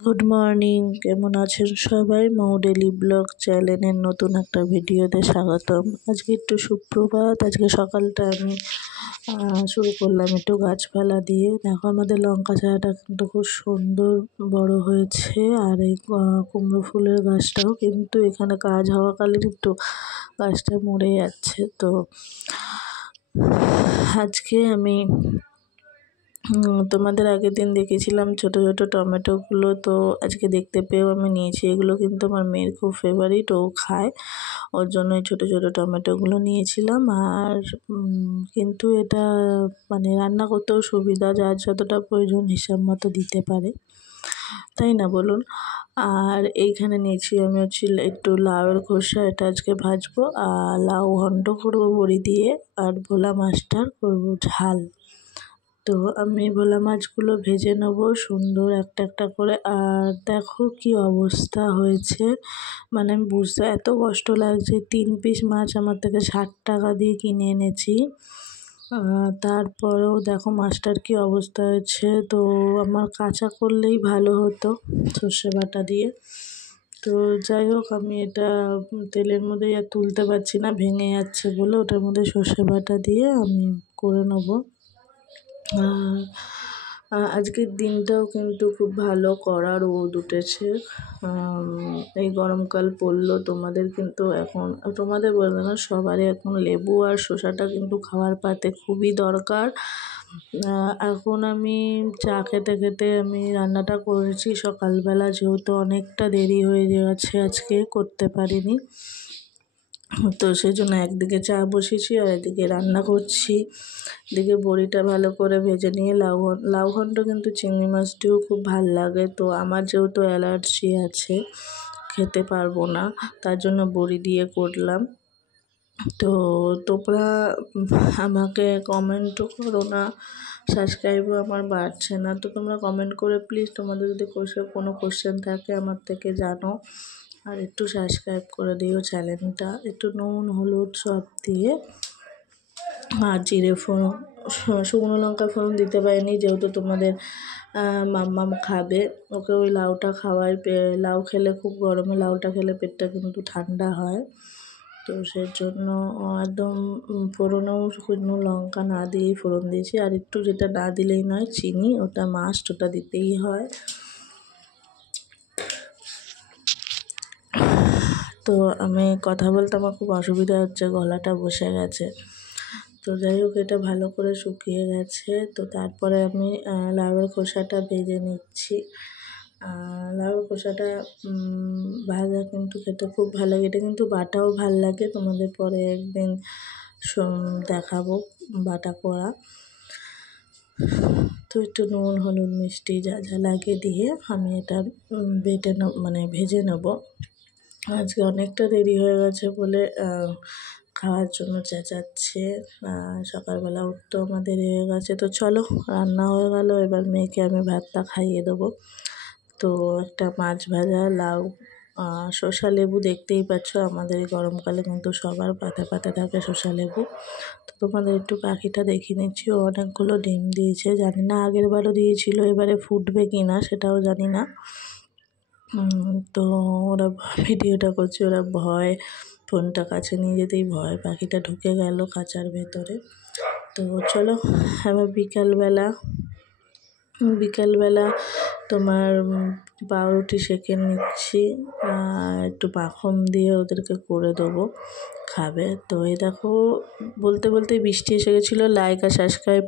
Good morning, কেমন আছেন সবাই? মৌ ডেলি ব্লগ চ্যানেলের নতুন একটা ভিডিওতে স্বাগতম। আজকে একটু সুপ্রভাত। আজকে সকালটা আমি শুরু করলাম একটু গাছপালা দিয়ে। দেখো আমাদের লঙ্কা চারাটা কিন্তু খুব সুন্দর বড় হয়েছে, আর এই কুমড়ো ফুলের গাছটাও কিন্তু এখানে কাজ হওয়াকালীন একটু গাছটা মরে যাচ্ছে। তো আজকে আমি তোমাদের আগের দিন দেখেছিলাম ছোট ছোট টমেটোগুলো, তো আজকে দেখতে পেয়েও আমি নিয়েছি। এগুলো কিন্তু আমার মেয়ের খুব ফেভারিট, ও খায়, ওর জন্য এই ছোটো ছোটো টমেটোগুলো নিয়েছিলাম। আর কিন্তু এটা মানে রান্না করতেও সুবিধা, যার যতটা প্রয়োজন হিসাব মতো দিতে পারে, তাই না বলুন? আর এইখানে নিয়েছি আমি একটু লাউয়ের খোসা, এটা আজকে ভাজবো, আর লাউ ঘন্ট করবো বড়ি দিয়ে, আর ভোলা মাছটার করবো ঝাল। তো আমি ভোলা মাছগুলো ভেজে নেব সুন্দর একটা একটা করে। আর দেখো কি অবস্থা হয়েছে, মানে আমি বুঝতে এত কষ্ট লাগছে। 3 পিস মাছ আমার থেকে 60 টাকা দিয়ে কিনে এনেছি, তারপরেও দেখো মাছটার কি অবস্থা হয়েছে। তো আমার কাঁচা করলেই ভালো হতো সর্ষে বাটা দিয়ে। তো যাই হোক, আমি এটা তেলের মধ্যে আর তুলতে পারছি না, ভেঙে যাচ্ছে বলে ওটার মধ্যে সর্ষে বাটা দিয়ে আমি করে নেবো। আজকের দিনটাও কিন্তু খুব ভালো, কড়া রোদ উঠেছে। এই গরমকাল পড়লো, তোমাদের কিন্তু এখন, তোমাদের বলবো না, সবারই এখন লেবু আর শসাটা কিন্তু খাওয়ার পাতে খুবই দরকার। এখন আমি চা খেতে খেতে আমি রান্নাটা করেছি সকালবেলা, যেহেতু অনেকটা দেরি হয়ে গেছে আজকে করতে পারিনি। তো সেই জন্য একদিকে চা বসিয়েছি আর এদিকে রান্না করছি। এদিকে বড়িটা ভালো করে ভেজে নিয়ে লাউ ঘন্ট কিন্তু চিংড়ি মাছ দিয়েও খুব ভাল লাগে। তো আমার যেহেতু অ্যালার্জি আছে, খেতে পারবো না, তার জন্য বড়ি দিয়ে করলাম। তো তোমরা আমাকে কমেন্টও করো না, সাবস্ক্রাইবও আমার বাড়ছে না। তো তোমরা কমেন্ট করে প্লিজ, তোমাদের যদি কোনো কোশ্চেন থাকে আমার থেকে জানো, আর একটু সাবস্ক্রাইব করে দিও চ্যানেলটা। একটু নুন হলুদ সব দিয়ে, আর জিরে ফোড়ন, শুকনো লঙ্কা ফোড়ন দিতে পারিনি, যেহেতু তোমাদের মাম্মাম খাবে, ওকে ওই লাউটা খাওয়াই। লাউ খেলে খুব, গরমে লাউটা খেলে পেটটা কিন্তু ঠান্ডা হয়। তো সেই জন্য একদম ফোড়নেও শুকনো লঙ্কা না দিয়েই ফোড়ন দিয়েছি। আর একটু, যেটা না দিলেই নয়, চিনি, ওটা মাস্ট, ওটা দিতেই হয়। তো আমি কথা বলতে আমার খুব অসুবিধা হচ্ছে, গলাটা বসে গেছে। তো যাই হোক, এটা ভালো করে শুকিয়ে গেছে। তো তারপরে আমি লাউয়ের খোসাটা ভেজে নিচ্ছি। লাউয়ের খোসাটা ভাজা কিন্তু খেতে খুব ভালো লাগে, এটা কিন্তু বাটাও ভাল লাগে, তোমাদের পরে একদিন দেখাবো বাটা করা। তো একটু নুন হলুদ মিষ্টি যা যা লাগে দিয়ে আমি এটা ভেজে নেব। আজকে অনেকটা দেরি হয়ে গেছে বলে খাওয়ার জন্য চেঁচাচ্ছে। সকালবেলা উঠতেও আমার দেরি হয়ে গেছে। তো চলো, রান্না হয়ে গেল, এবার মেয়েকে আমি ভাতটা খাইয়ে দেবো। তো একটা মাছ ভাজা, লাউ, শসা, লেবু, দেখতেই পাচ্ছ আমাদের এই গরমকালে কিন্তু সবার পাতে পাতে থাকে শসা লেবু। তো তোমাদের একটু পাখিটা দেখিয়ে নিচ্ছি, ও অনেকগুলো ডিম দিয়েছে, জানি না আগের বারও দিয়েছিল, এবারে ফুটবে কি না সেটাও জানি না। তো ওরা ভিডিওটা করছে, ওরা ভয়, ফোনটা কাছে নিয়ে যেতেই ভয়, পাখিটা ঢুকে গেল খাঁচার ভেতরে। তো চলো, এবার বিকালবেলা তোমার পাউরুটি সেঁকে নিচ্ছি, একটু মাখন দিয়ে ওদেরকে করে দেবো, খাবে। তো এই দেখো, বলতে বলতে বৃষ্টি এসে গেছিলো। লাইক আর সাবস্ক্রাইব